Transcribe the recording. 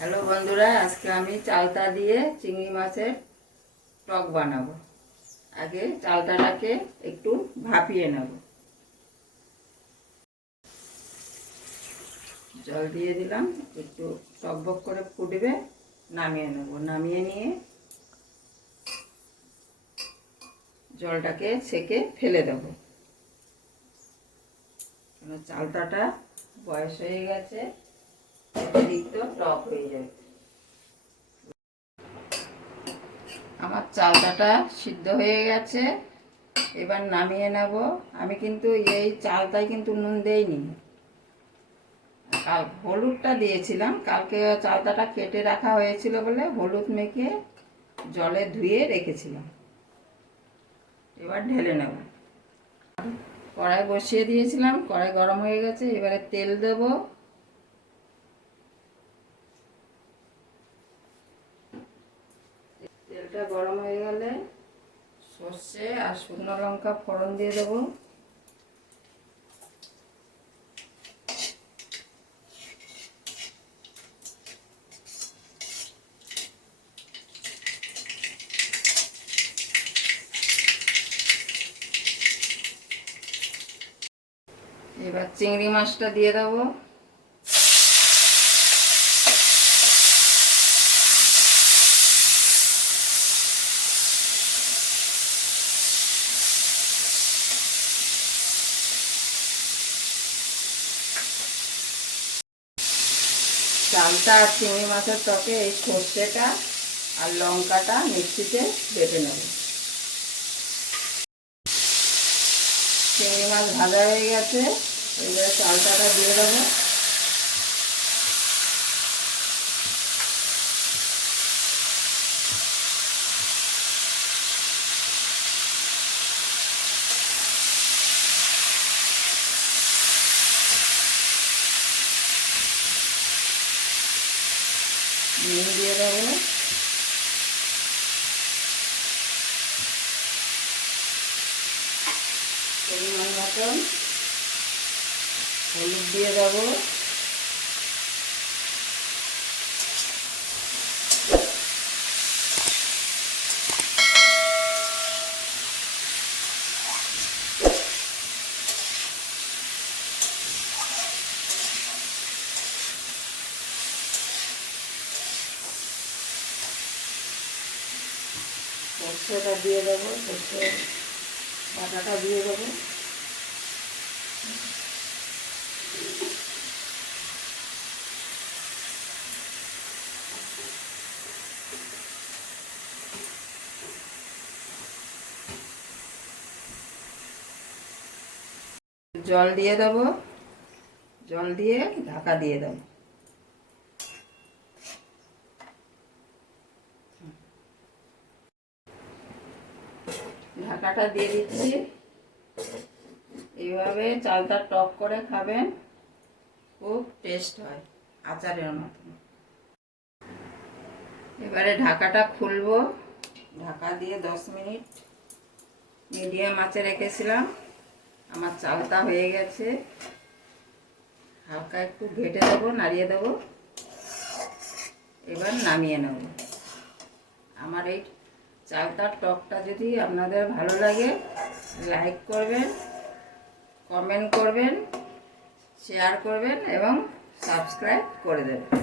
Hello বন্ধুরা, আজকে আমি চালতা দিয়ে চিংড়ি মাছের টক বানাবো। আগে চালতাটাকে একটু ভাপিয়ে নেব। জল দিয়ে দিলাম, একটু টকবক করে ফুটবে, নামিয়ে নেব। নামিয়ে নিয়ে জলটাকে ছেঁকে ফেলে দেব। চালতাটা বয়স হয়ে গেছে, অতিরিক্ত টক হয়ে যাবে। আমার চালতাটা সিদ্ধ হয়ে গেছে, এবার নামিয়ে নেব। আমি কিন্তু এই চালতায় কিন্তু নুন দেইনি, হলুদটা দিয়েছিলাম। কালকে চালতাটা কেটে রাখা হয়েছিল বলে হলুদ মেখে জলে ধুয়ে রেখেছিলাম। এবার ঢেলে নেব। কড়াই বসিয়ে দিয়েছিলাম, কড়াই গরম হয়ে গেছে। এবারে তেল দেব। তেলটা গরম হয়ে গেলে সর্ষে আর শুকনো লঙ্কা ফোড়ন দিয়ে দেবো। এবার চিংড়ি মাছটা দিয়ে দেবো। চালটা আর চিংড়ি মাছের টকে এই সর্ষেটা আর লঙ্কাটা মিক্সিতে বেটে নেব। চিংড়ি মাছ ভাজা হয়ে গেছে, এবারে চালটাটা দিয়ে দেবো। নুন দিয়ে দেবো। পরিমাণ মতন হলুদ দিয়ে দেবো। সর্ষেটা দিয়ে দেবো, সর্ষে বাটাটা দিয়ে দেবো। জল দিয়ে দেবো, জল দিয়ে ঢাকা দিয়ে দেবো। ঢাকাটা দিয়ে দিচ্ছি। এইভাবে চালটা টক করে খাবেন, খুব টেস্ট হয়, আচারের মতন। এবারে ঢাকাটা খুলবো। ঢাকা দিয়ে 10 মিনিট মিডিয়াম আঁচে রেখেছিলাম। আমার চালটা হয়ে গেছে। হালকা একটু ঘেটে দেবো, নাড়িয়ে দেবো। এবার নামিয়ে নেব। আমার এই চালতার টকটা যদি আপনাদের ভালো লাগে, লাইক করবেন, কমেন্ট করবেন, শেয়ার করবেন এবং সাবস্ক্রাইব করে দেবেন।